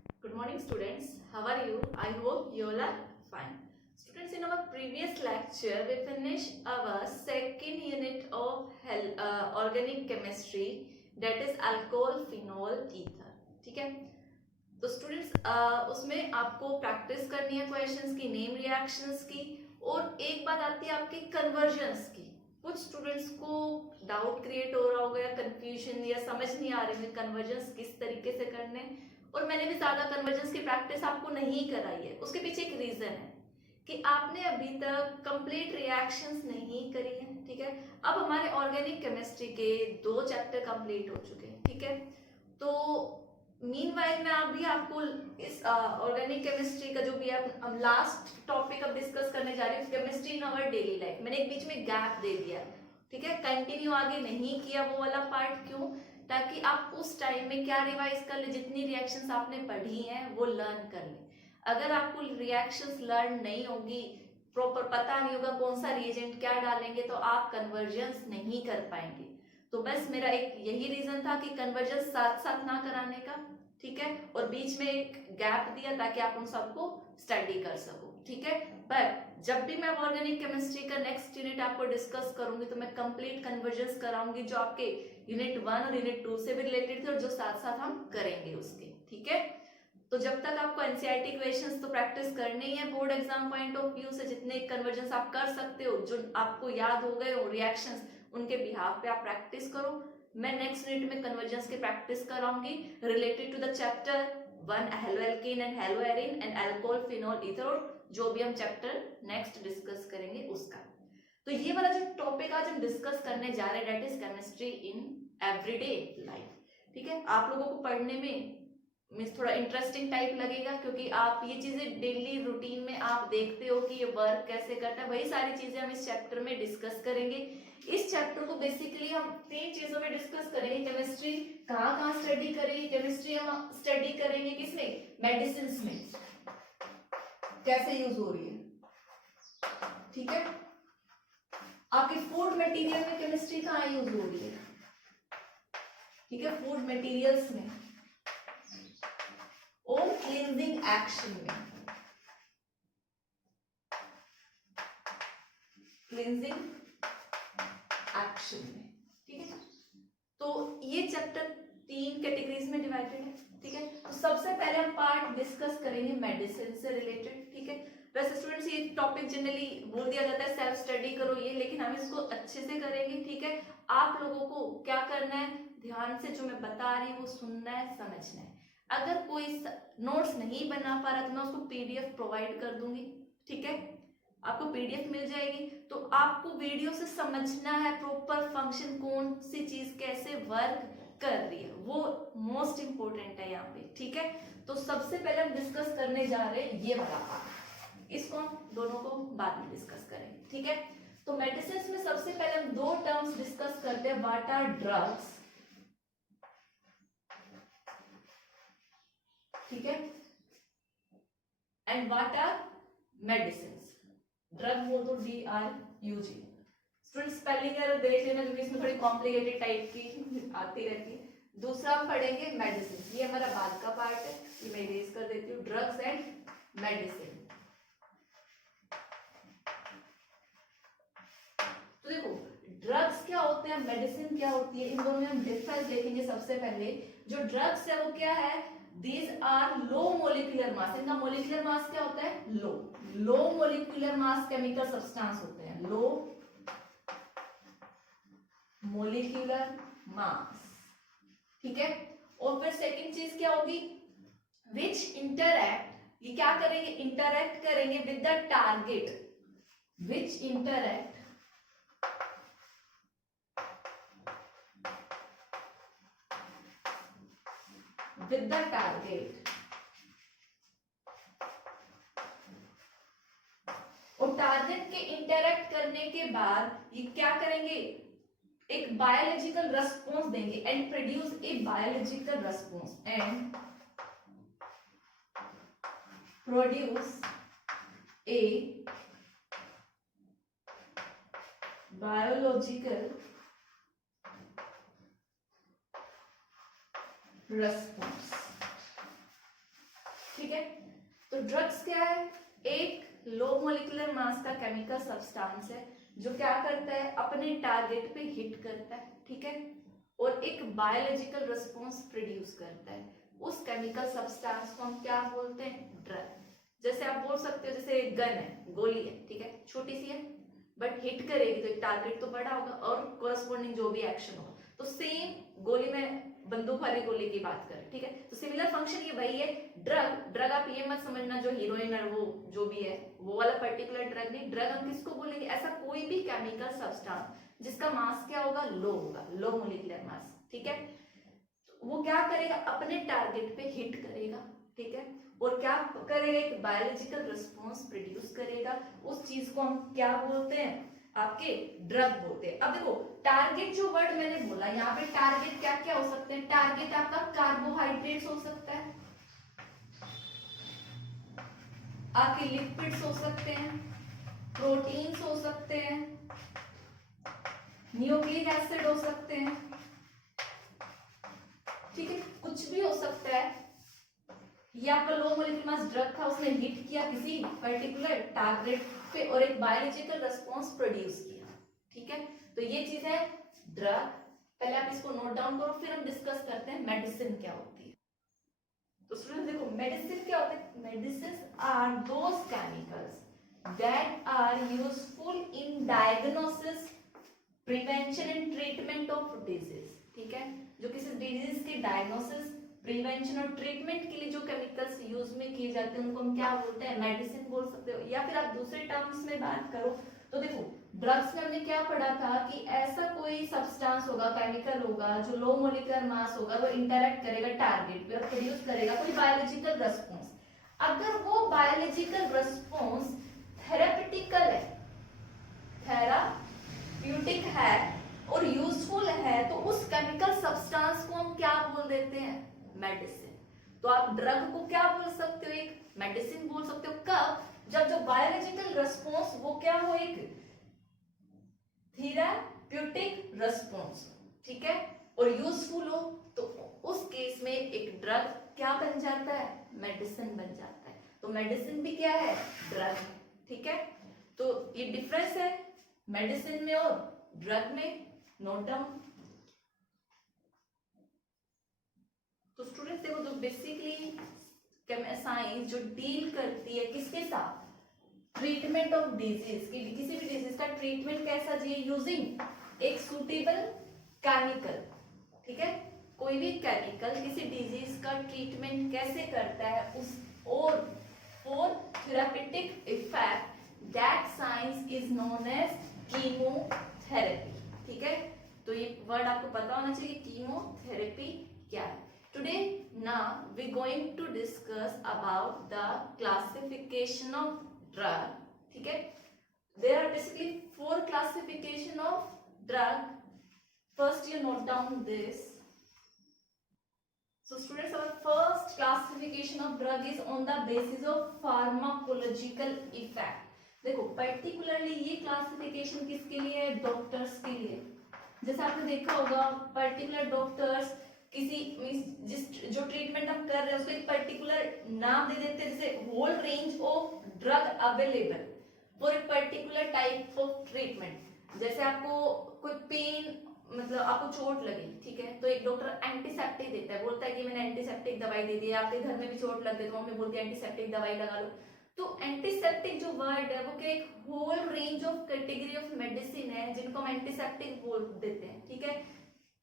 Good morning, students. How are you? I hope you all are fine. Students, in our previous lecture, we finished our second unit of organic chemistry, that is alcohol, phenol, ether. ठीक है? तो students उसमें आपको practice करनी है questions की, name reactions की, और एक बात आती है आपकी कन्वर्जन्स की. कुछ स्टूडेंट्स को डाउट क्रिएट हो रहा होगा या कंफ्यूजन या समझ नहीं आ रही है कन्वर्जन्स किस तरीके से करने, और मैंने भी ज्यादा कन्वर्जन्स की प्रैक्टिस आपको नहीं कराई है. उसके पीछे एक रीजन है कि आपने अभी तक कंप्लीट रिएक्शंस नहीं करी है. ठीक है, अब हमारे ऑर्गेनिक केमिस्ट्री के 2 चैप्टर कंप्लीट हो चुके हैं. ठीक है, तो मीनवाइल मैं अभी आपको इस ऑर्गेनिक केमिस्ट्री का जो भी अब लास्ट टॉपिक अब डिस्कस करने जा रही हूँ, chemistry in our daily life. मैंने एक बीच में गैप दे दिया. ठीक है, कंटिन्यू आगे नहीं किया वो वाला पार्ट. क्यों? ताकि आप उस टाइम में क्या रिवाइज कर ले, जितनी रिएक्शंस आपने पढ़ी हैं वो लर्न कर ले. अगर आपको रिएक्शंस लर्न नहीं होगी, प्रॉपर पता नहीं होगा कौन सा रिएजेंट क्या डालेंगे, तो आप कन्वर्जन्स नहीं कर पाएंगे. तो बस मेरा एक यही रीजन था कि कन्वर्जन साथ साथ ना कराने का. ठीक है, और बीच में एक गैप दिया ताकि आप उन सबको स्टडी कर सको. ठीक है, पर जब भी मैं ऑर्गेनिक केमिस्ट्री का नेक्स्ट यूनिट आपको डिस्कस करूंगी तो मैं कंप्लीट कन्वर्जन्स कराऊंगी जो आपके यूनिट 1 और यूनिट 2 से भी रिलेटेड थे और जो साथ साथ हम करेंगे उसके. ठीक है, तो जब तक आपको एनसीईआरटी क्वेश्चंस तो प्रैक्टिस करने ही है board exam point of view से. जितने कन्वर्जन्स आप कर सकते हो, जो आपको याद हो गए हो रिएक्शंस, उनके बिहाफ पे आप प्रैक्टिस करो. मैं नेक्स्ट यूनिट में कन्वर्जन्स की प्रैक्टिस कराऊंगी related to the chapter 1 haloalkane and haloarene and alcohol, phenol, ether, और जो भी हम चैप्टर नेक्स्ट डिस्कस करेंगे उसका. तो ये वाला जो टॉपिक आज हम डिस्कस करने जा रहे हैं, that is chemistry in everyday life. ठीक है, आप लोगों को पढ़ने में मीन्स थोड़ा इंटरेस्टिंग टाइप लगेगा क्योंकि आप ये चीजें डेली रूटीन में आप देखते हो कि ये वर्क कैसे करता है. वही सारी चीजें हम इस चैप्टर में डिस्कस करेंगे. इस चैप्टर को बेसिकली हम 3 चीजों में डिस्कस करेंगे. केमिस्ट्री कहाँ कहाँ स्टडी करेंगे, केमिस्ट्री हम स्टडी करेंगे किसमें, मेडिसिन में कैसे यूज हो रही है. ठीक है, आपके फूड मटेरियल में केमिस्ट्री कहाँ यूज हो रही है. ठीक है, फूड मटेरियल्स में और क्लींजिंग एक्शन में, क्लींजिंग एक्शन में. ठीक है, तो ये चैप्टर 3 कैटेगरीज में डिवाइडेड है. ठीक है, तो सबसे पहले हम पार्ट डिस्कस करेंगे मेडिसिन से रिलेटेड. ठीक है, वैसे स्टूडेंट्स ये टॉपिक जनरली बोल दिया जाता है सेल्फ स्टडी करो ये, लेकिन हम इसको अच्छे से करेंगे. ठीक है, आप लोगों को क्या करना है, ध्यान से जो मैं बता रही हूँ वो सुनना है, समझना है. अगर कोई नोट्स नहीं बना पा रहा तो मैं उसको पीडीएफ प्रोवाइड कर दूंगी. ठीक है, आपको पीडीएफ मिल जाएगी. तो आपको वीडियो से समझना है प्रॉपर फंक्शन, कौन सी चीज कैसे वर्क कर रही है, वो मोस्ट इंपोर्टेंट है यहाँ पे. ठीक है, तो सबसे पहले हम डिस्कस करने जा रहे हैं ये वाला पार्ट. इसको हम दोनों को बाद में डिस्कस करेंगे. ठीक है, तो मेडिसिन में सबसे पहले हम 2 टर्म्स डिस्कस करते हैं. What are drugs. ठीक है, and what are medicine. Drug बोल तो DRUG. स्टूडेंट स्पेलिंग एरर देख लेना क्योंकि इसमें थोड़ी कॉम्प्लिकेटेड टाइप की आती रहती है. दूसरा हम पढ़ेंगे मेडिसिन. ये हमारा बाद का पार्ट है, ये मैं इरेज कर देती हूँ. Drugs and medicine. तो देखो ड्रग्स क्या होते हैं, मेडिसिन क्या होती है, इन दोनों में हम डिफरेंस देखेंगे. सबसे पहले जो ड्रग्स है वो क्या है, these are low molecular mass. इनका मोलिकुलर मास क्या होता है, low. Low molecular mass chemical substance होते हैं, लो मोलिकुलर मास. ठीक है, और फिर सेकंड चीज क्या होगी, विच इंटरैक्ट. ये क्या करेंगे, इंटरैक्ट करेंगे with the target. Which interact with the target. और टारगेट के इंटरैक्ट करने के बाद ये क्या करेंगे, एक बायोलॉजिकल रेस्पॉन्स देंगे and produce a biological response and produce a biological response. ठीक है। तो ड्रग्स क्या है, एक लो मोलिकुलर मास का केमिकल सब्सटेंस है जो क्या करता है, अपने टारगेट पे हिट करता है, ठीक है, और एक बायोलॉजिकल रिस्पॉन्स प्रोड्यूस करता है। उस केमिकल सब्सटेंस को हम क्या बोलते हैं, ड्रग। जैसे आप बोल सकते हो जैसे एक गन है, गोली है, ठीक है, छोटी सी है बट हिट करेगी तो एक टारगेट तो बड़ा होगा और कोरस्पॉन्डिंग जो भी एक्शन होगा। तो सेम गोली में बंदूक वाली गोली की बात करें, ठीक है, तो सिमिलर फंक्शन ये वही है। ड्रग आप ये मत समझना जो हीरोइन और वो जो भी है वो वाला पर्टिकुलर ड्रग नहीं। ड्रग हम किसको बोलेंगे, ऐसा कोई भी केमिकल सब्सटेंस जिसका मास क्या होगा, लो होगा, लो मोलिकुलर मास, ठीक है। वो क्या करेगा, अपने टारगेट पे हिट करेगा, ठीक है, और क्या करेगा, एक बायोलॉजिकल रिस्पॉन्स प्रोड्यूस करेगा। उस चीज को हम क्या बोलते हैं, आपके ड्रग बोलते हैं। अब देखो टारगेट जो वर्ड मैंने बोला, यहाँ पे टारगेट क्या क्या हो सकते हैं, टारगेट आपका कार्बोहाइड्रेट्स हो सकता है, आपके लिपिड्स हो सकते हैं, प्रोटीन्स हो सकते हैं, न्यूक्लिक एसिड हो सकते हैं, ठीक है, कुछ भी हो सकता है। ये आपका लो मोलिकुलर मास ड्रग था, उसने हिट किया किसी पर्टिकुलर टारगेट पे और एक बायोलॉजिकल रिस्पॉन्स प्रोड्यूस किया, ठीक है। तो ये चीज है ड्रग। पहले आप इसको नोट डाउन करो, फिर हम डिस्कस करते हैं मेडिसिन क्या होती है। तो स्टूडेंट्स देखो मेडिसिन क्या होता है, medicine are those chemicals that are useful in diagnosis, prevention and treatment of disease, ठीक है, जो किसी डिजीज के डायग्नोसिस, प्रिवेंशन और ट्रीटमेंट के लिए जो केमिकल्स यूज में किए जाते हैं उनको हम क्या बोलते हैं, मेडिसिन बोल सकते हो। या फिर आप दूसरे टर्म्स में बात करो तो देखो ड्रग्स में हमने क्या पढ़ा था कि ऐसा कोई सब्सटेंस होगा, केमिकल होगा जो लो मोलिकुलर मास होगा, वो इंटरेक्ट करेगा टारगेट पे और प्रोड्यूस करेगा कोई बायोलॉजिकल रिस्पॉन्स। अगर वो बायोलॉजिकल रिस्पॉन्स थेरेपेटिकल है, थेराप्यूटिक है और यूजफुल है, तो उस केमिकल सब्सटेंस को हम क्या बोल देते हैं, मेडिसिन। तो आप ड्रग को क्या बोल सकते हो, एक मेडिसिन बोल सकते हो। कब, जब जो बायोलॉजिकल रिस्पॉन्स वो क्या हो, एक थेराप्यूटिक रिस्पॉन्स, ठीक है, और यूजफुल हो, तो उस केस में एक ड्रग क्या बन जाता है, मेडिसिन बन जाता है। तो मेडिसिन भी क्या है, ड्रग, ठीक है। तो ये डिफरेंस है मेडिसिन में और ड्रग में, नोट डाउन। तो स्टूडेंट्स देखो जो बेसिकली साइंस जो डील करती है किसके साथ, ट्रीटमेंट ऑफ डिजीज की, किसी भी डिजीज का ट्रीटमेंट कैसा चाहिए, यूजिंग एक सुटेबल केमिकल, ठीक है, कोई भी केमिकल किसी डिजीज का ट्रीटमेंट कैसे करता है उस, और for therapeutic effect that science is known as chemotherapy, ठीक है। तो ये वर्ड आपको पता होना चाहिए, कीमोथेरेपी क्या है। Today now we going to discuss about the classification of drug, ठीक है। There are basically 4 classification of drug. First you note down this. So students, our first classification of drug is on the basis of pharmacological effect. देखो particularly ये classification किसके लिए है, doctors के लिए। जैसे आपने देखा होगा पर्टिकुलर डॉक्टर्स किसी जिस जो ट्रीटमेंट हम कर रहे हैं उसको एक पर्टिकुलर नाम दे देते हैं, जैसे whole range of drug available for a particular type of treatment. जैसे आपको कोई पेन, मतलब आपको चोट लगी, ठीक है, तो एक डॉक्टर एंटीसेप्टिक देता है, बोलता है कि मैंने एंटीसेप्टिक दवाई दे दी है। आपके घर में भी चोट लग गई तो मम्मी बोलती है एंटीसेप्टिक दवाई लगा लो। तो एंटीसेप्टिक जो वर्ड है वो क्या एक whole range of category of medicine है जिनको हम एंटीसेप्टिक बोल देते हैं, ठीक है।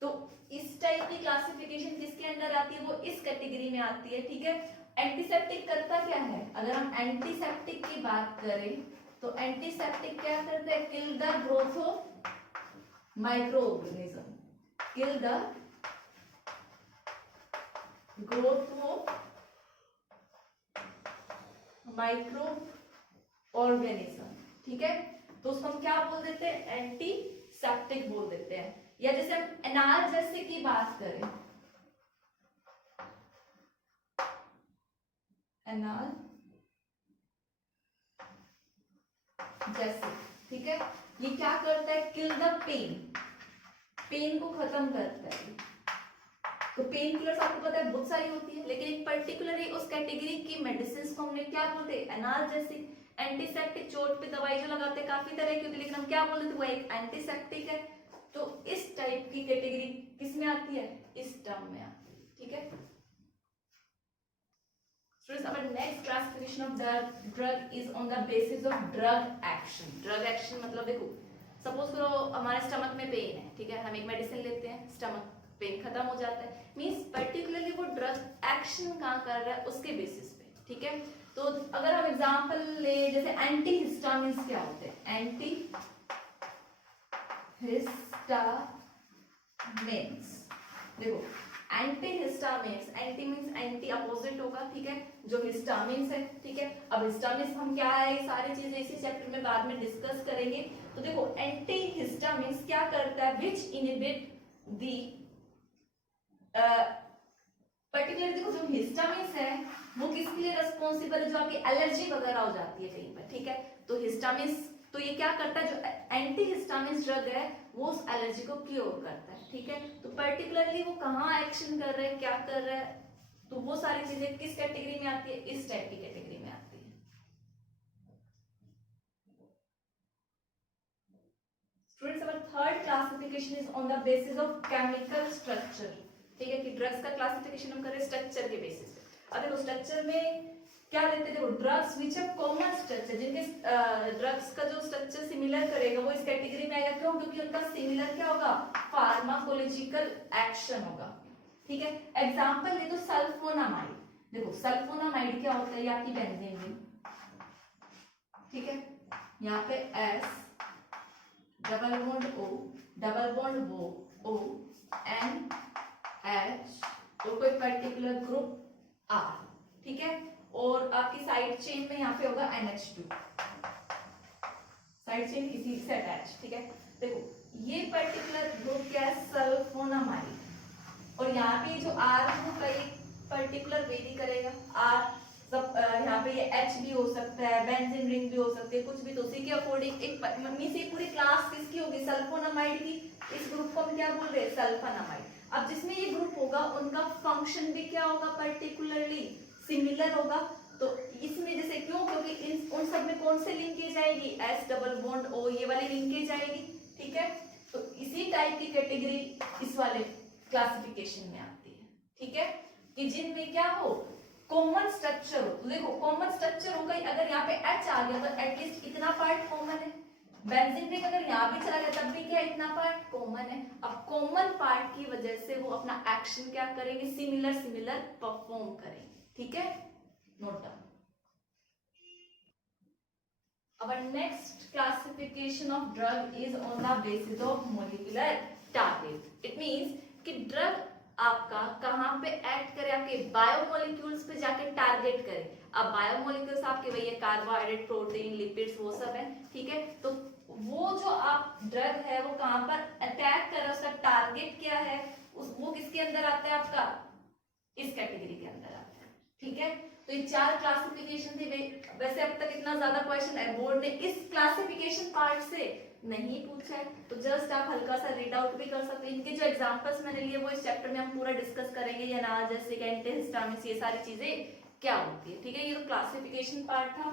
तो इस टाइप की क्लासिफिकेशन किसके अंदर आती है, वो इस कैटेगरी में आती है, ठीक है। एंटीसेप्टिक करता क्या है, अगर हम एंटीसेप्टिक की बात करें तो एंटीसेप्टिक क्या करता है, kill the growth of micro organism, kill the growth of micro organism, ठीक है। तो उसको हम क्या बोल देते हैं, एंटीसेप्टिक बोल देते हैं। या जैसे हम एनाल्जेसिक की बात करें, एनाल्जेसिक, ठीक है, ये क्या करता है, किल द पेन, पेन को खत्म करता है, तो पेन किलर्स आपको पता है बहुत सारी होती है, लेकिन एक पर्टिकुलरली उस कैटेगरी की मेडिसिन को हमने क्या बोलते हैं, एनाल्जेसिक। एंटीसेप्टिक, चोट पे दवाई जो लगाते हैं काफी तरह की होती है, लेकिन हम क्या बोलते थे, वो एक एंटीसेप्टिक है। तो इस टाइप की कैटेगरी किस में आती है, इस टर्म में आती है, ठीक है। Students, our next classification of drug is on the basis of drug action. Drug action मतलब देखो, सपोज करो हमारे स्टमक में पेन है, ठीक है, हम एक मेडिसिन लेते हैं, स्टमक पेन खत्म हो जाता है, मींस पर्टिकुलरली वो ड्रग एक्शन कहाँ कर रहा है उसके बेसिस पे, ठीक है। तो अगर हम एग्जांपल ले, जैसे एंटी हिस्टामिन्स क्या होते हैं, एंटी हिस्टामिन्स, देखो anti histamines, anti means anti opposite होगा, ठीक है, जो हिस्टामिन्स है, ठीक है। अब हिस्टामिन्स हम क्या है, ये सारी चीजें इसी चैप्टर में बाद में डिस्कस करेंगे। तो देखो एंटी हिस्टामिन्स क्या करता है, विच इनहिबिट दी पर्टिकुलर, देखो जो हिस्टामिन्स है वो किसके लिए रिस्पॉन्सिबल है, जो आपकी एलर्जी वगैरह हो जाती है कहीं पर, ठीक है। तो हिस्टामिन्स, तो ये क्या करता है, जो एंटी हिस्टामिन्स ड्रग है वो उस एलर्जी को क्योर करता है, ठीक है। तो पर्टिकुलरली वो कहाँ एक्शन कर रहा है, क्या कर रहा है, तो वो सारी चीजें किस कैटेगरी में आती है, इस टाइप की कैटेगरी में आती है। Students, our third classification is on the basis of chemical structure, ठीक है, कि ड्रग्स का क्लासिफिकेशन हम कर रहे हैं स्ट्रक्चर के बेसिस पे। अब देखो स्ट्रक्चर में क्या लेते हैं, देखो drugs which have common structure, जिनके ड्रग्स का जो स्ट्रक्चर सिमिलर करेगा वो इस कैटेगरी में आएगा, क्यों, क्योंकि उनका सिमिलर क्या होगा, फार्माकोलॉजिकल एक्शन होगा, ठीक है। एग्जांपल ले तो सल्फोनामाइड, देखो सल्फोनामाइड क्या होता है, ये आपकी बेंजीन रिंग, ठीक है, यहाँ पे S double bond O double bond O N H और कोई पर्टिकुलर ग्रुप R, ठीक है, और आपकी साइड चेन में यहाँ पे होगा NH2, साइड चेन इसी से अटैच, ठीक है। देखो ये पर्टिकुलर ग्रुप क्या है, सल्फोनामाइड, और यहाँ पे जो R ग्रुप है ये पर्टिकुलर वेरी करेगा, R सब यहाँ पे ये H भी हो सकता है, बेंजीन रिंग भी हो सकती है, कुछ भी, तो उसी के अकॉर्डिंग एक मम्मी से पूरी क्लास किसकी होगी, सल्फोनामाइड की, इस ग्रुप को हम क्या बोल रहे हैं, सल्फोनामाइड। अब जिसमें ये ग्रुप होगा उनका फंक्शन भी क्या होगा, पर्टिकुलरली सिमिलर होगा। तो इसमें जैसे क्यों, क्योंकि इन उन सब में कौन से लिंकेज आएगी, S डबल बॉन्ड O, ये वाली लिंकेज आएगी, ठीक है। तो इसी टाइप की कैटेगरी इस वाले क्लासिफिकेशन में आती है, ठीक है, कि जिनमें क्या हो, कॉमन स्ट्रक्चर हो। तो देखो कॉमन स्ट्रक्चर होगा, अगर यहाँ पे H आ गया तो एटलीस्ट इतना पार्ट कॉमन है, बेंजीन रिंग अगर यहाँ भी चला गया तब भी क्या, इतना पार्ट कॉमन है। अब कॉमन पार्ट की वजह से वो अपना एक्शन क्या करेंगे, सिमिलर सिमिलर परफॉर्म करेंगे, ठीक है, note down. Our next classification of drug is on the basis of molecular target. It means कि ड्रग आपका कहाँ पे एक्ट करे, आपके बायोमोलिक्यूल्स पे जाके टारगेट करे। अब बायोमोलिक्यूल्स आपके वही है, कार्बोहाइड्रेट, प्रोटीन, लिपिड्स, वो सब है, ठीक है। तो वो जो आप ड्रग है वो कहाँ पर अटैक कर रहा है, उसका टारगेट क्या है, वो किसके अंदर आता है, आपका इस कैटेगरी के अंदर आता है, ठीक है। तो ये चार क्लासिफिकेशन थी, वैसे अब तक इतना ज्यादा क्वेश्चन है बोर्ड ने इस क्लासिफिकेशन पार्ट से नहीं पूछा है, तो जस्ट आप हल्का सा रीड आउट भी कर सकते हैं। इनके जो एग्जांपल्स मैंने लिए वो इस चैप्टर में हम पूरा डिस्कस करेंगे, ये एनाल्जेसिक, एंटीहिस्टामिन्स, ये सारी चीजें क्या होती है, ठीक है। ये तो क्लासिफिकेशन पार्ट था,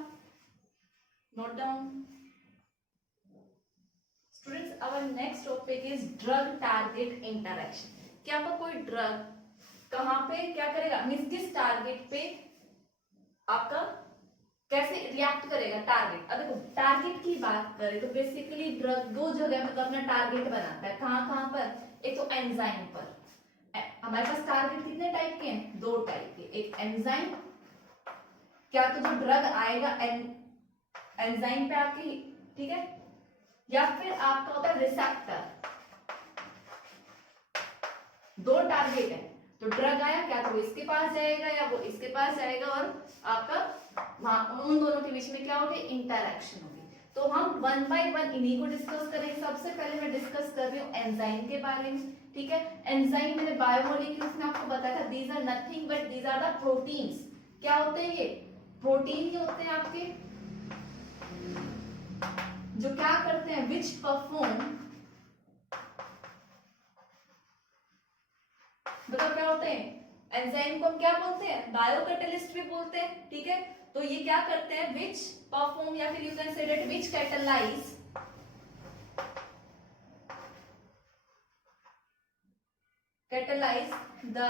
note down. Students, our next topic is drug target interaction. क्या आपका कोई ड्रग कहाँ पे क्या करेगा, मींस किस टारगेट पे आपका कैसे रिएक्ट करेगा, टारगेट। अब देखो टारगेट की बात करें तो बेसिकली ड्रग दो जगह पे अपना टारगेट बनाता है, कहाँ कहाँ पर, एक तो एंजाइम पर। हमारे पास टारगेट कितने टाइप के हैं, दो टाइप के, एक एंजाइम, क्या तो जो ड्रग आएगा एंजाइम पे आपकी, ठीक है, या फिर आपका होता है रिसेप्टर। दो टारगेट है, तो ड्रग आया क्या तो वो इसके पास जाएगा या वो इसके पास जाएगा, और आपका वहां उन दोनों के बीच में क्या होगी, इंटरैक्शन होगी। तो हम वन बाय वन इन्हीं को डिस्कस करेंगे। सबसे पहले मैं डिस्कस कर रही हूँ एंजाइम के बारे में, ठीक है। एंजाइम मेरे बायोमोलिक्यूल्स में आपको बताया था, these are nothing but these are the proteins. क्या होते हैं ये, प्रोटीन ही होते हैं आपके, जो क्या करते हैं, विच परफॉर्म द बताओ क्या होते हैं? एंजाइम को हम क्या बोलते हैं? बायोकैटलिस्ट भी बोलते हैं, ठीक है। तो ये क्या करते हैं? विच परफॉर्म, या फिर you can say that which catalyze the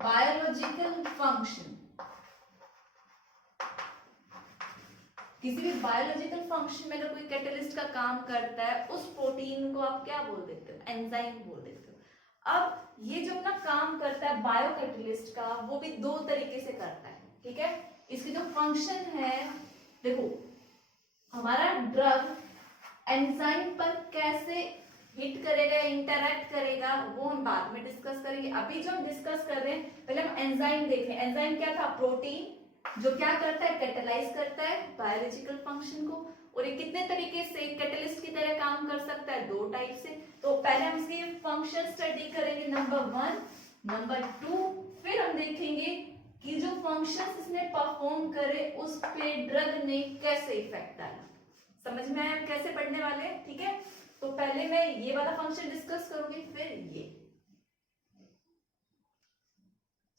biological function। किसी भी बायोलॉजिकल फंक्शन में अगर कोई कैटलिस्ट का काम करता है, उस प्रोटीन को आप क्या बोल देते हो? एंजाइम बोल देते हो। अब ये जो अपना काम करता है बायोकैटलिस्ट का, वो भी दो तरीके से करता है, ठीक है। इसकी जो फंक्शन है, देखो हमारा ड्रग एंजाइम पर कैसे हिट करेगा, इंटरैक्ट करेगा, वो हम बाद में डिस्कस करेंगे। अभी जो हम डिस्कस कर रहे हैं, पहले हम एंजाइम देख रहे हैं। एंजाइम क्या था? प्रोटीन जो क्या करता है? कैटलाइज करता है बायोलॉजिकल फंक्शन को। और ये कितने तरीके से कैटलिस्ट की तरह काम कर सकता है? दो टाइप से। तो पहले हम इसके फंक्शन स्टडी करेंगे, नंबर 1, नंबर 2, फिर हम देखेंगे कि जो फंक्शंस इसने परफॉर्म करे उस पे ड्रग ने कैसे इफेक्ट डाला। समझ में आया कैसे पढ़ने वाले हैं? ठीक है। तो पहले मैं ये वाला फंक्शन डिस्कस करूंगी, फिर ये।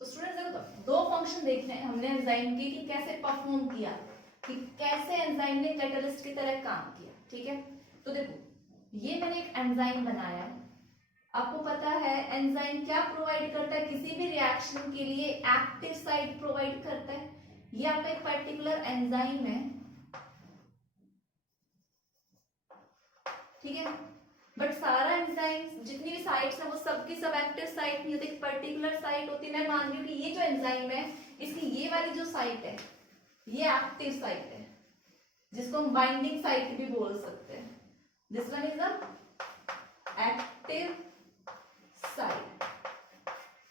तो स्टूडेंट्स देखो, तो दो फंक्शन देखने हैं हमने एंजाइम के कि कैसे परफॉर्म किया, कि कैसे एंजाइम ने कैटलिस्ट की तरह काम किया, ठीक है। तो देखो ये मैंने एक एंजाइम बनाया है। आपको पता है एंजाइम क्या प्रोवाइड करता है? किसी भी रिएक्शन के लिए एक्टिव साइट प्रोवाइड करता है। ये आपका एक पर्टिकुलर एंजाइम है, ठीक है। बट सारा एंजाइम जितनी भी साइट्स है वो सबकी सब एक्टिव साइट नहीं होती, एक पर्टिकुलर साइट होती है। मैं मान रही हूँ कि ये जो एंजाइम है, इसकी ये वाली जो साइट है, ये एक्टिव साइट है, जिसको हम बाइंडिंग साइट भी बोल सकते हैं। This one is the active site,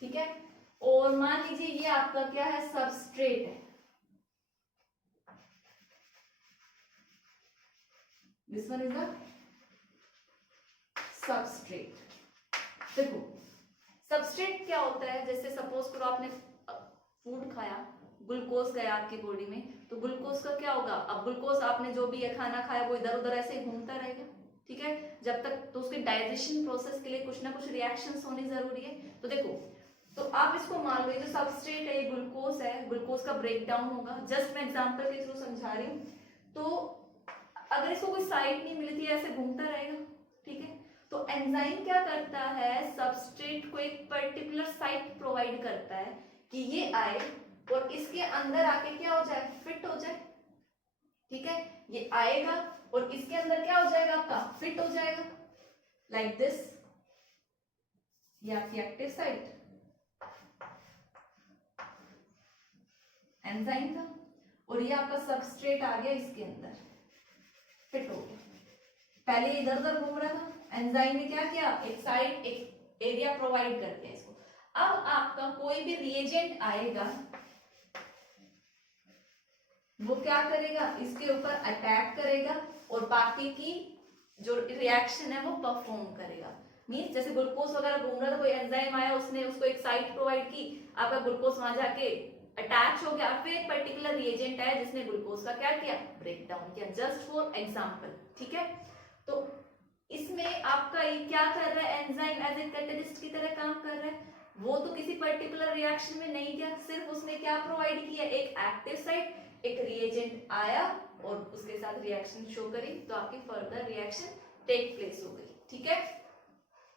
ठीक है। और मान लीजिए ये आपका क्या है? सबस्ट्रेट है। This one is the substrate. देखो सबस्ट्रेट क्या होता है? जैसे सपोज करो आपने फूड खाया, ग्लूकोज गया आपकी बॉडी में, तो ग्लूकोज का क्या होगा? अब ग्लूकोज आपने जो भी खाना खाया वो इधर उधर ऐसे घूमता रहेगा, ठीक है, जब तक। तो उसके डाइजेशन प्रोसेस के लिए कुछ ना कुछ रिएक्शंस होनी जरूरी है। तो देखो, तो आप इसको मान लो, ये जो सबस्ट्रेट है ये ग्लूकोज है, ग्लूकोज का ब्रेक डाउन होगा। जस्ट मैं एग्जांपल के थ्रू समझा रही हूँ। तो अगर इसको कोई साइड नहीं मिली थी, ऐसे घूमता रहेगा, ठीक है। तो एंजाइम क्या करता है? सबस्ट्रेट को एक पर्टिकुलर साइट प्रोवाइड करता है कि ये आए और इसके अंदर आके क्या हो जाए? फिट हो जाए, ठीक है। ये आएगा और इसके अंदर क्या हो जाएगा? आपका फिट हो जाएगा, लाइक दिस। ये आपकी एक्टिव साइट एंजाइम था, और ये आपका सबस्ट्रेट आ गया, इसके अंदर फिट हो गया। पहले इधर उधर घूम रहा था, एंजाइम ने क्या किया? एक साइड, एक एरिया प्रोवाइड कर दिया इसको। अब आपका कोई भी रिएजेंट आएगा, वो क्या करेगा? इसके ऊपर अटैक करेगा और बाकी की जो रिएक्शन है वो परफॉर्म करेगा। मींस जैसे ग्लूकोज वगैरह घूम रहा था, कोई एंजाइम आया, उसने उसको एक साइट प्रोवाइड की, आपका ग्लूकोज वहां जाके अटैच हो गया। फिर एक पर्टिकुलर रिएजेंट आया जिसने ग्लूकोज का क्या किया? ब्रेक डाउन किया। जस्ट फॉर एग्जांपल, ठीक है। तो इसमें आपका ये क्या कर रहा है? एंजाइम एज ए कैटलिस्ट की तरह काम कर रहा है। वो तो किसी पर्टिकुलर रिएक्शन में नहीं गया, सिर्फ उसने क्या प्रोवाइड किया? एक एक्टिव साइट, एक रिएजेंट आया और उसके साथ रिएक्शन शो करी, तो आपकी फर्दर रिएक्शन टेक प्लेस हो गई, ठीक है।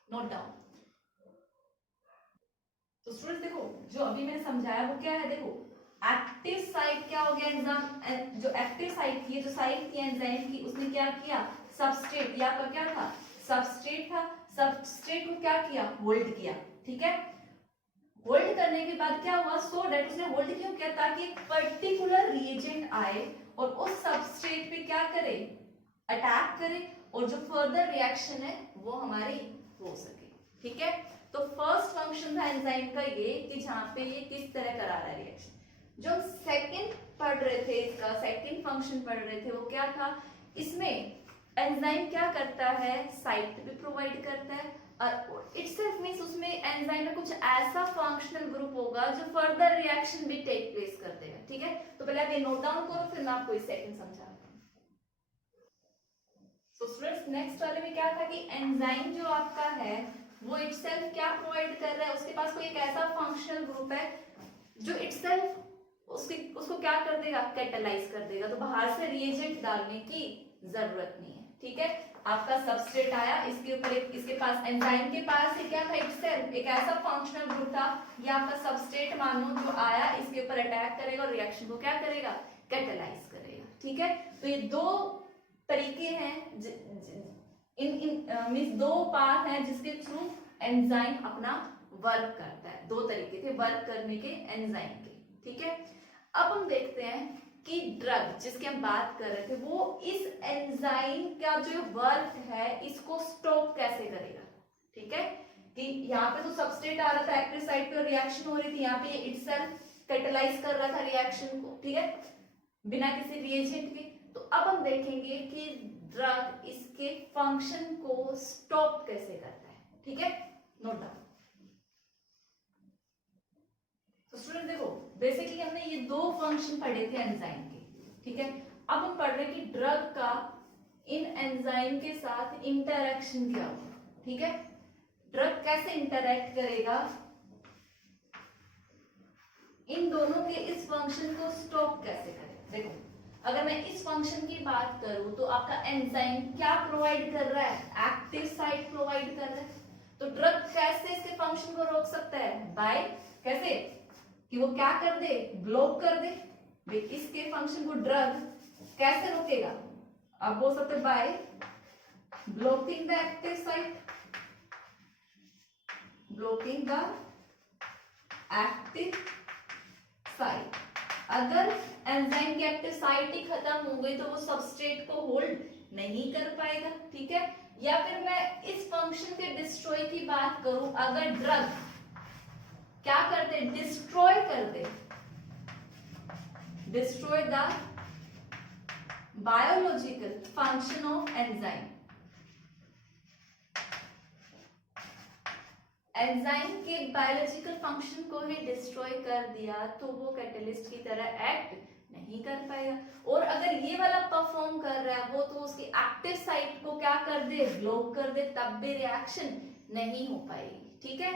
Note down. तो स्टूडेंट्स देखो, जो अभी मैंने समझाया वो क्या है? देखो एक्टिव साइट क्या हो गया? एंजाइम जो एक्टिव साइट थी, जो साइट थी एंजाइम की, उसने क्या किया? सबस्ट्रेट, या आपका क्या था? सबस्ट्रेट था। सबस्ट्रेट को क्या किया? होल्ड किया, ठीक है। होल्ड करने के बाद क्या हुआ? सो दैट उसने होल्ड क्यों किया? ताकि एक पर्टिकुलर रिएजेंट आए और उस सबस्ट्रेट पे क्या करे? अटैक करे, और जो फर्दर रिएक्शन है वो हमारी हो सके, ठीक है। तो फर्स्ट फंक्शन था एंजाइम का ये, कि जहां पे ये किस तरह करा रहा है रिएक्शन। जो सेकंड पढ़ रहे थे, इसका सेकंड फंक्शन पढ़ रहे थे, वो क्या था? इसमें एंजाइम क्या करता है? साइट भी प्रोवाइड करता है, और इटसेल्फ मींस उसमें एंजाइम में कुछ ऐसा फंक्शनल ग्रुप होगा जो फर्दर रिएक्शन भी टेक प्लेस कर देगा, ठीक है। तो पहले आप ये नोट डाउन करो, फिर मैं आपको इस सेकंड समझाती हूँ। तो स्टूडेंट्स नेक्स्ट वाले में क्या था कि एंजाइम जो आपका है वो इटसेल्फ क्या प्रोवाइड कर रहा है, उसके पास कोई एक ऐसा फंक्शनल ग्रुप है जो इटसेल्फ उसको क्या कर देगा, कैटालाइज कर देगा। तो बाहर से रिएजेंट डालने की जरूरत नहीं है। ठीक है, आपका सबस्ट्रेट आया, इसके ऊपर इसके पास एंजाइम के पास है क्या था, इटसेल्फ एक ऐसा फंक्शनल ग्रुप था। ये आपका सबस्ट्रेट मानो जो आया, इसके ऊपर अटैक करेगा और रिएक्शन को क्या करेगा, कैटालाइज करेगा। ठीक है, तो ये दो तरीके हैं मींस दो पाथ हैं जिसके थ्रू एंजाइम अपना वर्क करता है। दो तरीके थे वर्क करने के एंजाइम के। ठीक है, अब हम देखते हैं कि ड्रग जिसकी हम बात कर रहे थे वो इस एंजाइम का जो वर्क है इसको स्टॉप कैसे करेगा। ठीक है, कि यहाँ पे तो सबस्ट्रेट आ रहा था एक्टिव साइट पे और रिएक्शन हो रही थी, यहाँ पे इटसेल्फ कैटालाइज कर रहा था रिएक्शन को। ठीक है, बिना किसी रिएजेंट के। तो अब हम देखेंगे कि ड्रग इसके फंक्शन को स्टॉप कैसे करता है। ठीक है, नोट डाउन। तो स्टूडेंट देखो, बेसिकली हमने ये दो फंक्शन पढ़े थे एंजाइम के। ठीक है, अब हम पढ़ रहे हैं कि ड्रग का इन एंजाइम के साथ इंटरैक्शन क्या होगा। ठीक है, ड्रग कैसे इंटरैक्ट करेगा, इन दोनों के इस फंक्शन को स्टॉप कैसे करेगा। देखो, अगर मैं इस फंक्शन की बात करूं तो आपका एंजाइम क्या प्रोवाइड कर रहा है, एक्टिव साइट प्रोवाइड कर रहा है। तो ड्रग कैसे इसके फंक्शन को रोक सकता है, बाय कैसे, कि वो क्या कर दे, ब्लॉक कर दे। इसके फंक्शन को ड्रग कैसे रोकेगा, आप बोल सकते by blocking the active site, blocking the active site. अगर एंजाइम की एक्टिव साइट ही खत्म हो गई तो वो सबस्ट्रेट को होल्ड नहीं कर पाएगा। ठीक है, या फिर मैं इस फंक्शन के डिस्ट्रॉय की बात करूं, अगर ड्रग क्या कर दे, डिस्ट्रॉय कर दे, destroy the biological function of enzyme, enzyme के बायोलॉजिकल फंक्शन को ही डिस्ट्रॉय कर दिया तो वो कैटलिस्ट की तरह एक्ट नहीं कर पाएगा। और अगर ये वाला परफॉर्म कर रहा है वो तो उसकी एक्टिव साइट को क्या कर दे, ब्लॉक कर दे, तब भी रिएक्शन नहीं हो पाएगी। ठीक है,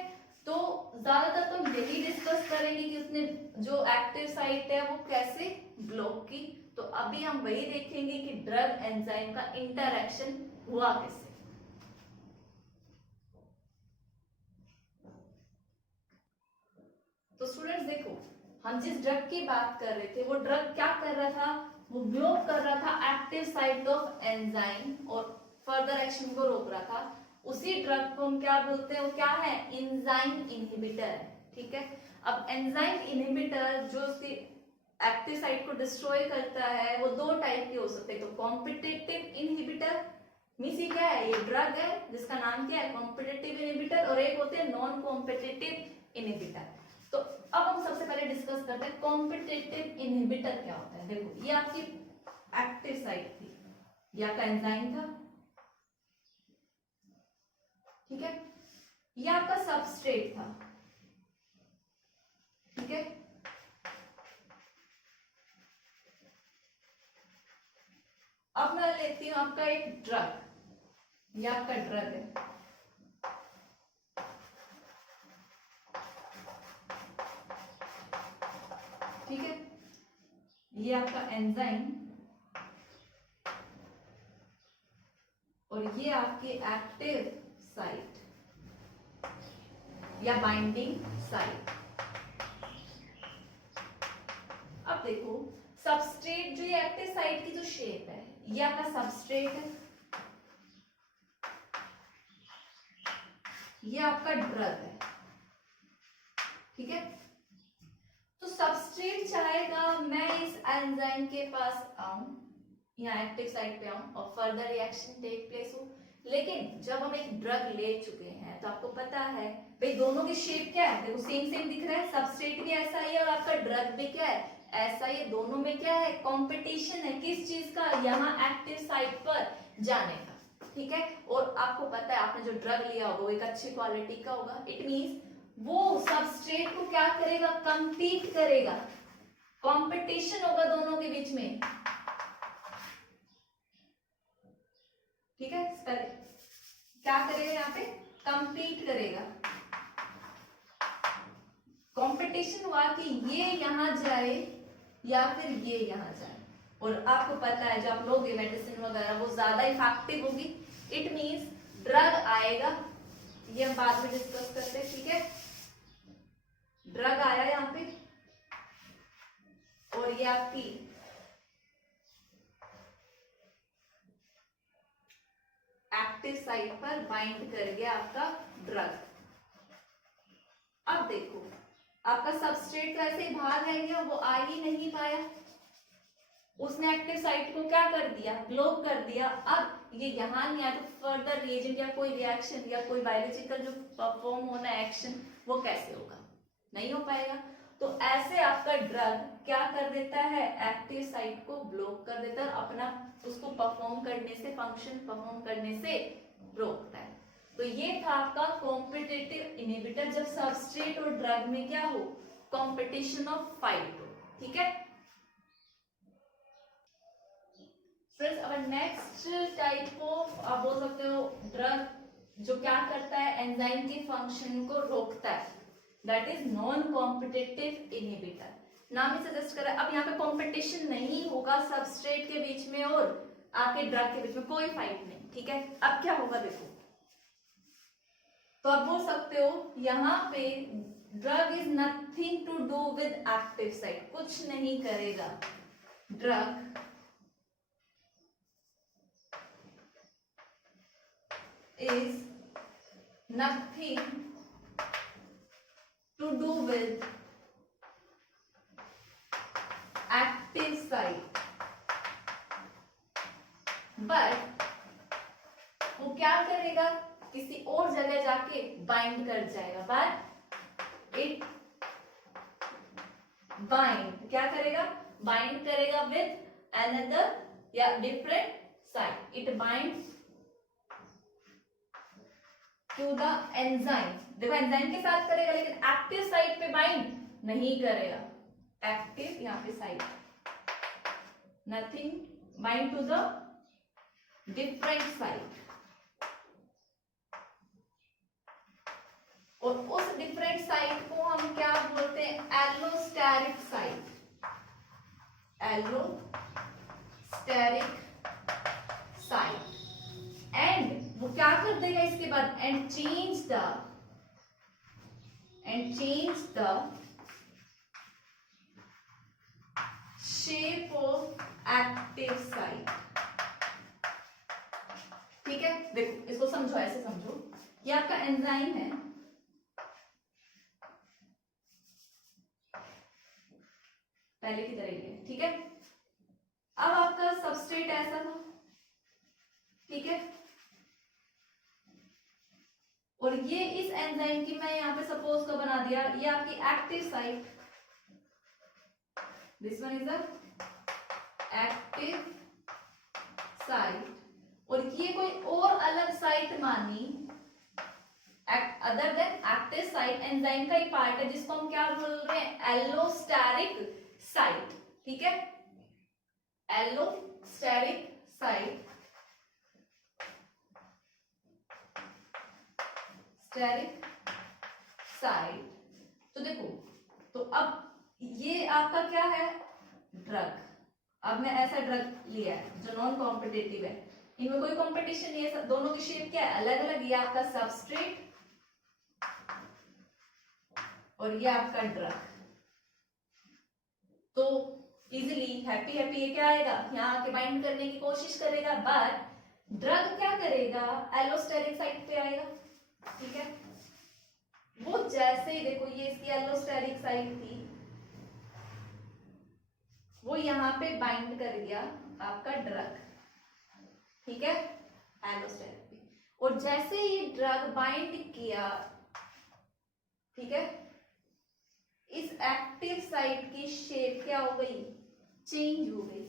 तो ज्यादातर तो हम यही डिस्कस करेंगे कि उसने जो एक्टिव साइट है वो कैसे ब्लॉक की। तो अभी हम वही देखेंगे कि ड्रग एंजाइम का इंटरैक्शन हुआ कैसे। तो स्टूडेंट्स देखो, हम जिस ड्रग की बात कर रहे थे वो ड्रग क्या कर रहा था, वो ब्लॉक कर रहा था एक्टिव साइट ऑफ एंजाइम और फर्दर एक्शन को रोक रहा था। उसी ड्रग को हम क्या बोलते हैं, वो क्या है, एंजाइम इनहिबिटर है। ठीक है, अब एंजाइम इनहिबिटर जो उसकी एक्टिव साइट को डिस्ट्रॉय करता है वो दो टाइप के हो सकते हैं। तो कॉम्पिटिटिव इनहिबिटर मींस ये क्या है, ये ड्रग है जिसका नाम क्या है, कॉम्पिटिटिव इनहिबिटर, और एक होते हैं नॉन कॉम्पिटिटिव इनहिबिटर। तो अब हम सबसे पहले डिस्कस करते हैं कॉम्पिटिटिव इनहिबिटर क्या होता है। देखो, ये आपकी एक्टिव साइट थी, ये आपका एंजाइम था। ठीक है, ये आपका सबस्ट्रेट था। ठीक है, अब मैं लेती हूं आपका एक ड्रग, ये आपका ड्रग है। ठीक है, ये आपका एंजाइम और ये आपकी एक्टिव साइट या बाइंडिंग साइट। अब देखो, सबस्ट्रेट जो ये एक्टिव साइट की जो शेप है, ये आपका सबस्ट्रेट है, ये आपका ड्रग है। ठीक है, तो सबस्ट्रेट चाहेगा मैं इस एंजाइम के पास आऊं, यहाँ एक्टिव साइट पे आऊं और फर्दर रिएक्शन टेक प्लेस हो। लेकिन जब हम एक ड्रग ले चुके हैं तो आपको पता है भाई दोनों की शेप क्या है, देखो सेम सेम दिख रहा है, सबस्ट्रेट भी ऐसा ही है और आपका ड्रग भी क्या है, ऐसा ही। दोनों में क्या है, कंपटीशन है, किस चीज का, यहाँ एक्टिव साइट पर जाने का। ठीक है, और आपको पता है आपने जो ड्रग लिया होगा वो एक अच्छी क्वालिटी का होगा। इट मींस वो सबस्ट्रेट को क्या करेगा, कंपीट करेगा, कंपटीशन होगा दोनों के बीच में। ठीक है, क्या करेगा यहाँ पे, कंपीट करेगा। कंपटीशन हुआ कि ये यहां जाए या फिर ये यहां जाए, और आपको पता है जो आप लोग मेडिसिन वगैरह वो ज्यादा इफेक्टिव होगी। इट मींस ड्रग आएगा, ये हम बाद में डिस्कस करते हैं, ठीक है। ड्रग आया यहाँ पे और ये आपकी एक्टिव साइट पर बाइंड कर गया आपका ड्रग। अब देखो आपका सबस्ट्रेट तो ऐसे बाहर रह गया, वो आ ही नहीं पाया, उसने एक्टिव साइट को क्या कर दिया, ब्लॉक कर दिया। अब ये यहां नहीं आया तो फर्दर रिएजेंट या कोई रिएक्शन या कोई बायोलॉजिकल जो परफॉर्म होना एक्शन वो कैसे होगा, नहीं हो पाएगा। तो ऐसे आपका ड्रग क्या कर देता है, एक्टिव साइट को ब्लॉक कर देता है, अपना उसको परफॉर्म करने से, फंक्शन परफॉर्म करने से रोकता है। तो ये था आपका कॉम्पिटिटिव इनहिबिटर, जब सबस्ट्रेट और ड्रग में क्या हो, कॉम्पिटिशन ऑफ फाइट हो, ठीक है। फ्रेंड्स अब नेक्स्ट टाइप ऑफ आप बोल सकते हो ड्रग जो क्या करता है, एंजाइम के फंक्शन को रोकता है, that is non competitive inhibitor. नाम ही सजेस्ट कर रहा है। अब यहाँ पे कॉम्पिटिशन नहीं होगा सबस्ट्रेट के बीच में और आपके ड्रग के बीच में, कोई फाइट नहीं, ठीक है। अब क्या होगा देखो, तो आप बोल सकते हो यहाँ पे drug is nothing to do with active site, कुछ नहीं करेगा drug is nothing to do with active site, but वो क्या करेगा, किसी और जगह जाके बाइंड कर जाएगा, but it bind क्या करेगा, बाइंड करेगा with another या different site, it binds to the enzyme. देखो एंजाइम के साथ करेगा लेकिन एक्टिव साइट पे बाइंड नहीं करेगा, एक्टिव यहाँ पे site nothing bind to the different site, और उस डिफरेंट साइट को हम क्या बोलते हैं, allosteric site, allosteric site. And वो क्या कर देगा इसके बाद, and change the shape of active site, ठीक है। देखो इसको समझो, ऐसे समझो, ये आपका एंजाइम है, पहले की तरह ही है, ठीक है। अब आपका सबस्ट्रेट ऐसा था, ठीक है, और ये इस एंजाइम की मैं यहाँ पे सपोज को बना दिया, ये आपकी active site, this one is the active site, और ये कोई और अलग साइट मानी other than active site, enzyme का एक पार्ट है जिसको हम क्या बोल रहे हैं, एलोस्टेरिक साइट, ठीक है। Allosteric site, steric site. तो देखो, तो अब ये आपका क्या है, ड्रग। अब मैं ऐसा ड्रग लिया है जो नॉन कॉम्पिटिटिव है, इनमें कोई कंपटीशन नहीं है, दोनों की शेप क्या है, अलग अलग। ये आपका सबस्ट्रेट और ये आपका ड्रग। तो इजीली हैप्पी हैप्पी ये क्या आएगा, यहाँ आके बाइंड करने की कोशिश करेगा, बट ड्रग क्या करेगा, एलोस्टेरिक साइट पे आएगा, ठीक है। वो जैसे ही देखो, ये इसकी एलोस्टेरिक साइट थी, वो यहाँ पे बाइंड कर गया आपका ड्रग, ठीक है, एलोस्टेरिक पे। और जैसे ही ड्रग बाइंड किया, ठीक है, इस एक्टिव साइट की शेप क्या हो गई, चेंज हो गई,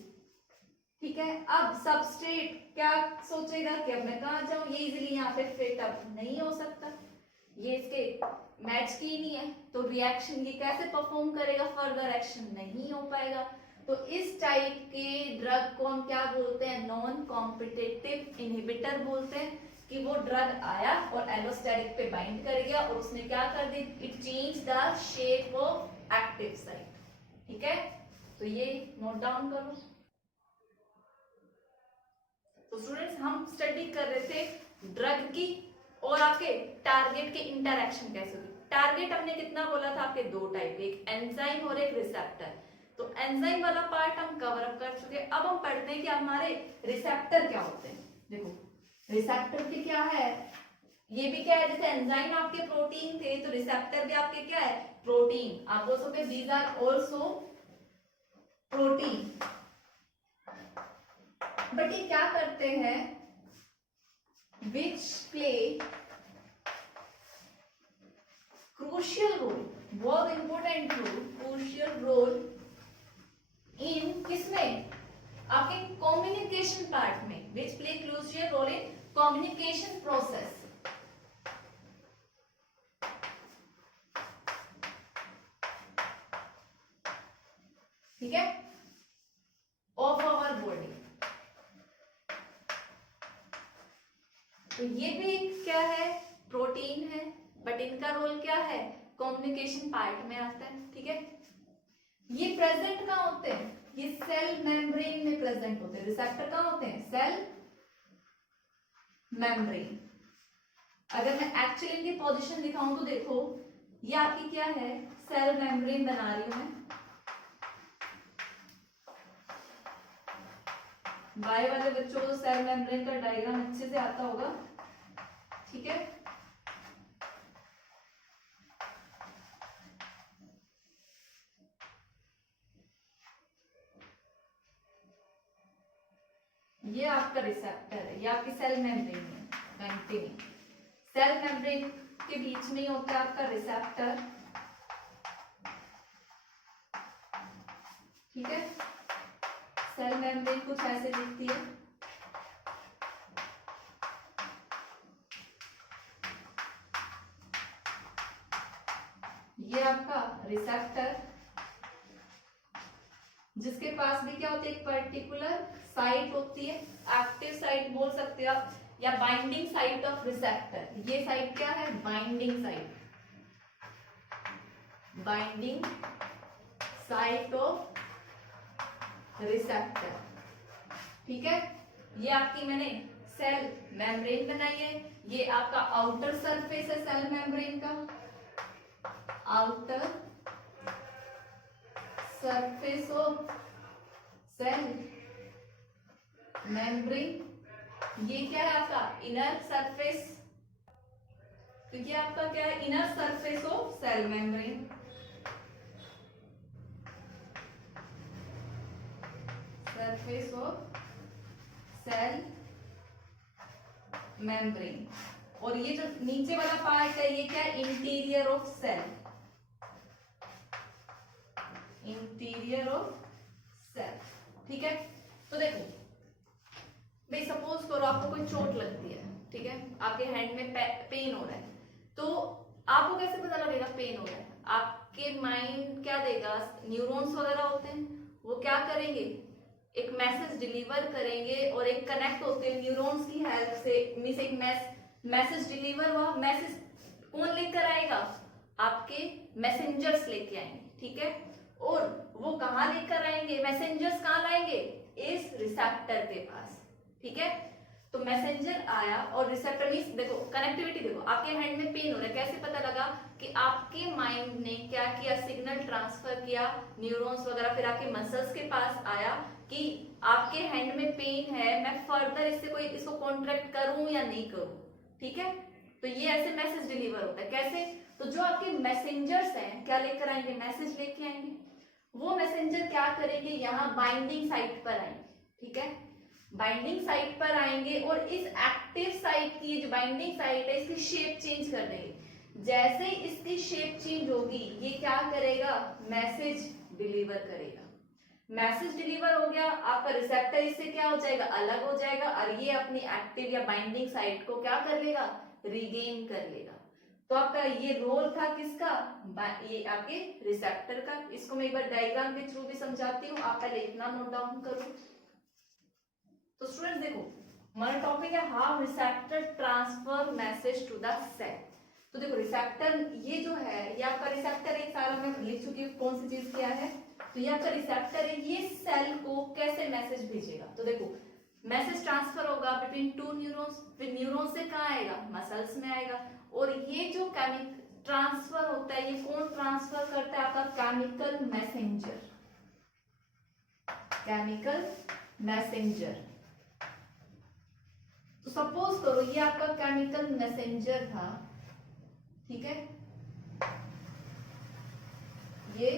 ठीक है। अब सबस्ट्रेट क्या सोचेगा कि अब मैं कहाँ जाऊं, ये इजीली यहाँ पे फिट अप नहीं हो सकता, ये इसके मैच की नहीं है, तो रिएक्शन ये कैसे परफॉर्म करेगा, फर्दर एक्शन नहीं हो पाएगा। तो इस टाइप के ड्रग को हम क्या बोलते हैं, नॉन कॉम्पिटिटिव इनहिबिटर बोलते हैं। कि वो ड्रग आया और एलोस्टेरिक पे बाइंड कर गया और उसने क्या कर दी, it change the shape of active site. ठीक है, तो ये नोट डाउन करो। तो स्टूडेंट्स हम स्टडी कर रहे थे ड्रग की और आपके टारगेट के इंटरैक्शन कैसे होगी। टारगेट हमने कितना बोला था आपके, दो टाइप के, एक एंजाइम और एक रिसेप्टर। तो एंजाइम वाला पार्ट हम कवर अप कर चुके। अब हम पढ़ते हैं कि हमारे रिसेप्टर क्या होते हैं। देखो रिसेप्टर के क्या है, ये भी क्या है, जैसे एंजाइम आपके प्रोटीन थे तो रिसेप्टर भी आपके क्या है, प्रोटीन। आप बोल सकते these are also protein. But ये क्या करते हैं, विच प्ले क्रूशियल रोल, बहुत important role, crucial role in किसमें, आपके कम्युनिकेशन पार्ट में, which play crucial role in communication process. ठीक है, ऑफ आवर बॉडी। तो ये भी क्या है, प्रोटीन है, बट इनका रोल क्या है, कम्युनिकेशन पार्ट में आता है। ठीक है, ये प्रेजेंट कहाँ होते हैं, ये सेल मेम्ब्रेन में प्रेजेंट होते हैं। रिसेप्टर कहाँ होते हैं, सेल मेम्ब्रेन। अगर मैं एक्चुअली इनकी पोजीशन दिखाऊं तो देखो ये आपकी क्या है, सेल मेम्ब्रेन बना रही हूं मैं। बाय वाले बच्चों को सेल मेम्ब्रेन का डायग्राम अच्छे से आता होगा। ठीक है, ये आपका रिसेप्टर है, ये आपकी सेल मेम्ब्रेन है, कंटिन्यू। सेल मेम्ब्रेन के बीच में ही होता है आपका रिसेप्टर। ठीक है, सेल मेम्ब्रेन कुछ ऐसे दिखती है। ये आपका रिसेप्टर, जिसके पास भी क्या होती है, एक पर्टिकुलर साइट होती है, एक्टिव साइट बोल सकते हो आप, या बाइंडिंग साइट ऑफ रिसेप्टर। ये साइट क्या है, binding site, binding site of receptor. ठीक है, ये आपकी मैंने सेल मेम्ब्रेन बनाई है। ये आपका आउटर सरफेस है सेल मेम्ब्रेन का, outer surface of cell membrane. ये क्या है आपका इनर सरफेस, तो ये आपका क्या है, inner surface of cell membrane. Surface of cell membrane. और ये जो नीचे वाला पार्ट है ये क्या है, interior of cell, interior of cell. ठीक है, तो देखो भाई सपोज करो आपको कोई चोट लगती है, ठीक है, आपके हैंड में पेन हो रहा है, तो आपको कैसे पता लगेगा पेन हो रहा है, आपके माइंड क्या देगा, न्यूरॉन्स वगैरह होते हैं, वो क्या करेंगे, एक मैसेज डिलीवर करेंगे और एक कनेक्ट होते हैं न्यूरॉन्स की हेल्प से, मींस एक मैसेज डिलीवर हुआ, मैसेज कौन लेकर आएगा, आपके मैसेंजर्स लेके आएंगे। ठीक है, और वो कहाँ लेकर आएंगे, मैसेंजर्स कहाँ लाएंगे, इस रिसेप्टर के पास। ठीक है, तो मैसेंजर आया और रिसेप्टर मींस देखो कनेक्टिविटी, देखो आपके हैंड में पेन हो रहा है, कैसे पता लगा कि आपके माइंड ने क्या किया, सिग्नल ट्रांसफर किया न्यूरॉन्स वगैरह, फिर आपके मसल्स के पास आया कि आपके हैंड में पेन है, मैं फर्दर इसको कॉन्ट्रैक्ट करूं या नहीं करूं। ठीक है, तो ये ऐसे मैसेज डिलीवर होता है। कैसे, तो जो आपके मैसेंजर्स हैं क्या लेकर आएंगे, मैसेज लेके आएंगे। वो मैसेंजर क्या करेंगे, यहाँ बाइंडिंग साइट पर आएंगे। ठीक है, बाइंडिंग साइट पर आएंगे और इस एक्टिव साइट की जो बाइंडिंग साइट है इसकी शेप चेंज कर देंगे। जैसे इसकी शेप चेंज होगी ये क्या करेगा, मैसेज डिलीवर करेगा। मैसेज डिलीवर हो गया, आपका रिसेप्टर इससे क्या हो जाएगा, अलग हो जाएगा, और ये अपनी एक्टिव या बाइंडिंग साइट को क्या कर लेगा, रिगेन कर लेगा। तो आपका ये रोल था किसका, ये आपके रिसेप्टर का। इसको मैं एक बार डायग्राम के थ्रू भी समझाती हूँ, आप पहले इतना नोट डाउन करो। तो स्टूडेंट्स देखो हमारा टॉपिक है how receptor transfer message to the cell. तो देखो रिसेप्टर ये जो है ये आपका रिसेप्टर है, सारा मैं लिख चुकी हूँ कौन सी चीज क्या है। तो ये आपका रिसेप्टर है, ये सेल को कैसे मैसेज भेजेगा। तो देखो मैसेज ट्रांसफर होगा बिटवीन टू न्यूरॉन्स, फिर न्यूरॉन से कहाँ आएगा, मसल्स में आएगा। और ये जो केमिकल ट्रांसफर होता है ये कौन ट्रांसफर करता है, आपका केमिकल मैसेंजर। Chemical messenger. तो सपोज करो ये आपका केमिकल मैसेंजर था, ठीक है, ये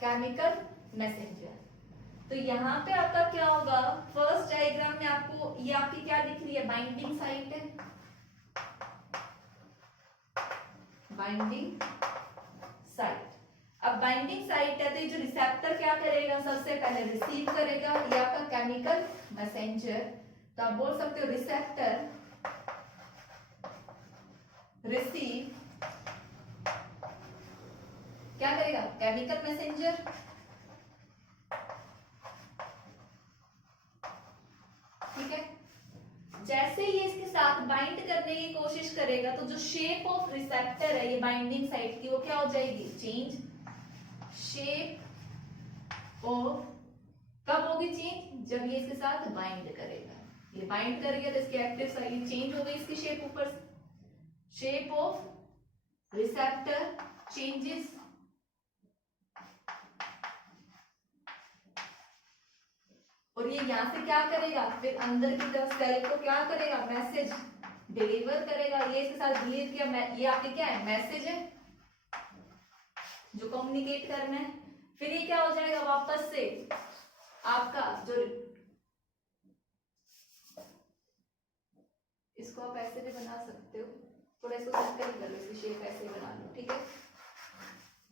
केमिकल मैसेंजर। तो यहाँ पे आपका क्या होगा, फर्स्ट डायग्राम में आपको ये आपकी क्या दिख रही है, बाइंडिंग साइट है, बाइंडिंग साइट। अब बाइंडिंग साइट है तो ये जो रिसेप्टर क्या करेगा, सबसे पहले रिसीव करेगा, ये आपका केमिकल मैसेंजर। तो आप बोल सकते हो रिसेप्टर रिसीव क्या करेगा, केमिकल मैसेंजर। ठीक है, जैसे ही इसके साथ बाइंड करने की कोशिश करेगा तो जो शेप ऑफ रिसेप्टर है ये बाइंडिंग साइट की वो क्या हो जाएगी, चेंज। शेप ऑफ कब होगी चेंज, जब ये इसके साथ बाइंड करेगा। ये बाइंड करेगा तो इसकी एक्टिव साइट चेंज हो गई, इसकी शेप ऊपर। Shape of receptor changes. और ये यहां से क्या करेगा, फिर अंदर की तरफ सेल को क्या करेगा, मैसेज डिलीवर करेगा। ये इसके साथ डिलीट किया, ये आपके क्या है, मैसेज है जो कम्युनिकेट करना है। फिर ये क्या हो जाएगा, वापस से आपका जो, इसको आप ऐसे भी बना सकते हो, थोड़ा इसको सर्कल कर लो, इसकी शेप ऐसे बना लो, ठीक है।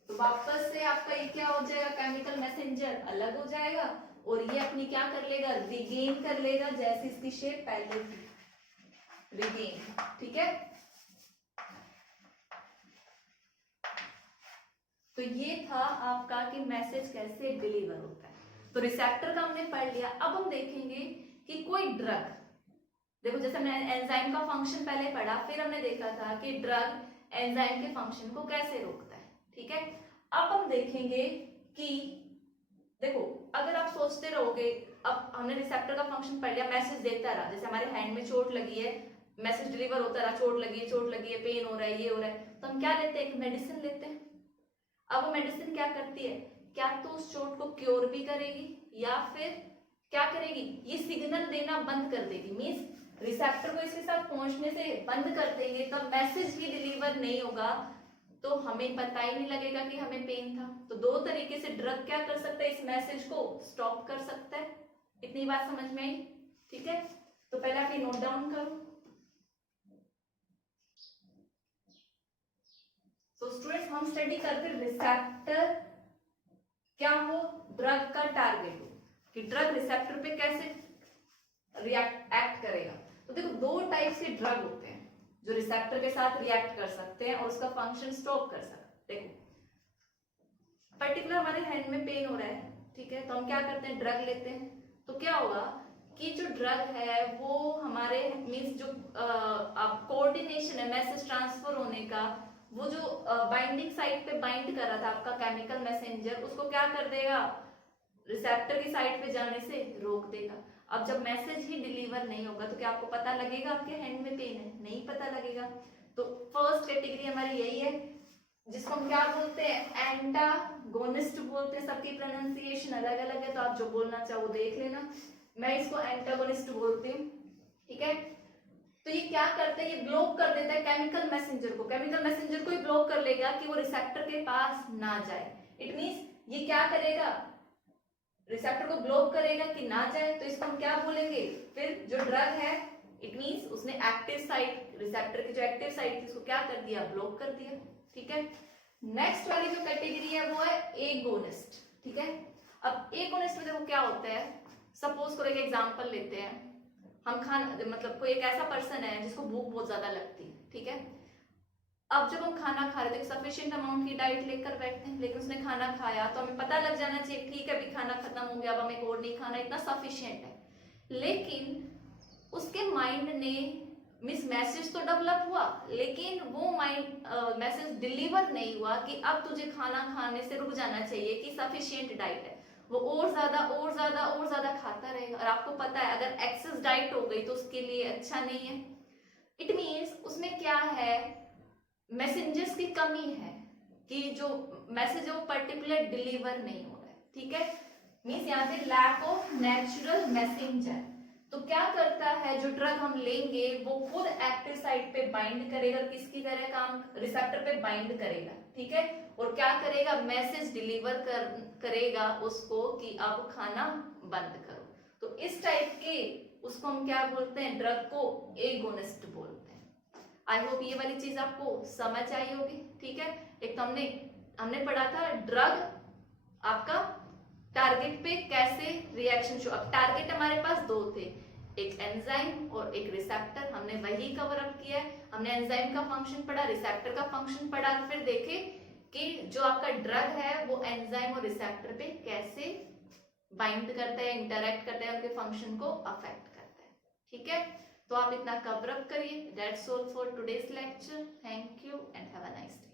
तो वापस से आपका ये क्या हो जाएगा, केमिकल मैसेंजर अलग हो जाएगा और ये अपनी क्या कर लेगा, रिगेन कर लेगा जैसी इसकी शेप पहले थी, रिगेन। ठीक है, तो ये था आपका कि मैसेज कैसे डिलीवर होता है। तो रिसेप्टर का हमने पढ़ लिया। अब हम देखेंगे कि कोई ड्रग, देखो जैसे हमने एंजाइम का फंक्शन पहले पढ़ा, फिर हमने देखा था कि ड्रग एंजाइम के फंक्शन को कैसे रोकता है। ठीक है, अब हम देखेंगे कि देखो अगर आप सोचते रहोगे, अब हमने रिसेप्टर का फंक्शन पढ़ लिया, मैसेज देता रहा, जैसे हमारे हैंड में चोट लगी है, मैसेज डिलीवर होता रहा, चोट लगी है, पेन हो रहा है, ये हो रहा है, तो हम क्या लेते हैं, मेडिसिन लेते हैं। अब वो मेडिसिन क्या करती है, क्या तो उस चोट को क्योर भी करेगी या फिर क्या करेगी, ये सिग्नल देना बंद कर देगी। मींस रिसेप्टर को इसके साथ पहुंचने से बंद कर देंगे, तब मैसेज ही डिलीवर नहीं होगा, तो हमें पता ही नहीं लगेगा कि हमें पेन था। तो दो तरीके से ड्रग क्या कर सकता है, इस मैसेज को स्टॉप कर सकता है। इतनी बात समझ में आई। ठीक है, तो पहले आप ये नोट डाउन करो। तो स्टूडेंट्स हम स्टडी करते रिसेप्टर क्या हो, ड्रग का टारगेट हो, कि ड्रग रिसेप्टर पे कैसे एक्ट करेगा। तो देखो दो टाइप के ड्रग होते हैं जो रिसेप्टर के साथ रिएक्ट कर सकते हैं और उसका फंक्शन स्टॉप कर सकते हैं। देखो पर्टिकुलर हमारे हैंड में पेन हो रहा है, ठीक है, तो हम क्या करते हैं, ड्रग लेते हैं। तो क्या होगा कि जो ड्रग है वो हमारे मीन्स जो कोऑर्डिनेशन है मैसेज ट्रांसफर होने का, वो जो बाइंडिंग साइट पे बाइंड कर रहा था आपका केमिकल मैसेंजर, उसको क्या कर देगा, रिसेप्टर की साइट पे जाने से रोक देगा। अब जब मैसेज ही डिलीवर नहीं होगा तो क्या आपको पता लगेगा आपके हैंड में पेन है, नहीं पता लगेगा। तो फर्स्ट कैटेगरी हमारी यही है, जिसको हम क्या बोलते हैं, एंटागोनिस्ट बोलते हैं। सबकी प्रोनाउंसिएशन अलग अलग है, तो आप जो बोलना चाहो देख लेना। मैं इसको एंटागोनिस्ट बोलती हूँ। ठीक है, तो ये क्या करता है, ये ब्लॉक कर देता है केमिकल मैसेंजर को, केमिकल मैसेंजर को ही ब्लॉक कर लेगा कि वो रिसेप्टर के पास ना जाए। इट मींस ये क्या करेगा, रिसेप्टर को ब्लॉक करेगा कि ना जाए। तो इसको हम क्या बोलेंगे, फिर जो ड्रग है इट मींस उसने एक्टिव साइट, रिसेप्टर की जो एक्टिव साइट थी उसको क्या कर दिया, ब्लॉक कर दिया। ठीक है, नेक्स्ट वाली जो कैटेगरी है वो है एगोनिस्ट। ठीक है, अब एगोनिस्ट में देखो क्या होता है, सपोज करो एक एग्जांपल लेते हैं, हम खाना मतलब कोई एक ऐसा पर्सन है जिसको भूख बहुत ज्यादा लगती है। ठीक है, अब जब हम खाना खा रहे थे सफिशिएंट अमाउंट की डाइट लेकर बैठते हैं, लेकिन उसने खाना खाया तो हमें पता लग जाना चाहिए ठीक है अभी खाना खत्म हो गया, अब हमें और नहीं खाना, इतना सफिशिएंट है। लेकिन उसके माइंड ने मीन्स मैसेज तो डेवलप हुआ, लेकिन वो माइंड मैसेज डिलीवर नहीं हुआ कि अब तुझे खाना खाने से रुक जाना चाहिए, कि सफिशिएंट डाइट है। वो और ज्यादा खाता रहेगा, और आपको पता है अगर एक्सेस डाइट हो गई तो उसके लिए अच्छा नहीं है। इट मीन्स उसमें क्या है, मैसेंजर्स की कमी है, कि जो मैसेज है वो पर्टिकुलर डिलीवर नहीं हो रहा है, ठीक है। मीन्स यहाँ पे लैक ऑफ नेचुरल मैसेंजर। तो क्या करता है, जो ड्रग हम लेंगे वो खुद एक्टिव साइट पे बाइंड करेगा, किसकी तरह काम, रिसेप्टर पे बाइंड करेगा, ठीक है, और क्या करेगा, मैसेज डिलीवर करेगा उसको कि अब खाना बंद करो। तो इस टाइप के उसको हम क्या बोलते हैं, ड्रग को एगोनिस्ट बोलते हैं। आई होप ये वाली चीज आपको समझ आई होगी, ठीक है। एक तो हमने पढ़ा था ड्रग आपका टारगेट पे कैसे रिएक्शन शो। अब टारगेट हमारे पास दो थे, एक एंजाइम और एक रिसेप्टर, हमने वही कवर अप किया है। हमने एंजाइम का फंक्शन पढ़ा, रिसेप्टर का फंक्शन पढ़ा, फिर देखे कि जो आपका ड्रग है वो एंजाइम और रिसेप्टर पे कैसे बाइंड करता है, इंटरैक्ट करता है, उनके फंक्शन को अफेक्ट करता है, ठीक है। तो आप इतना कवर अप करिए। That's all for today's lecture. Thank you and have a nice day.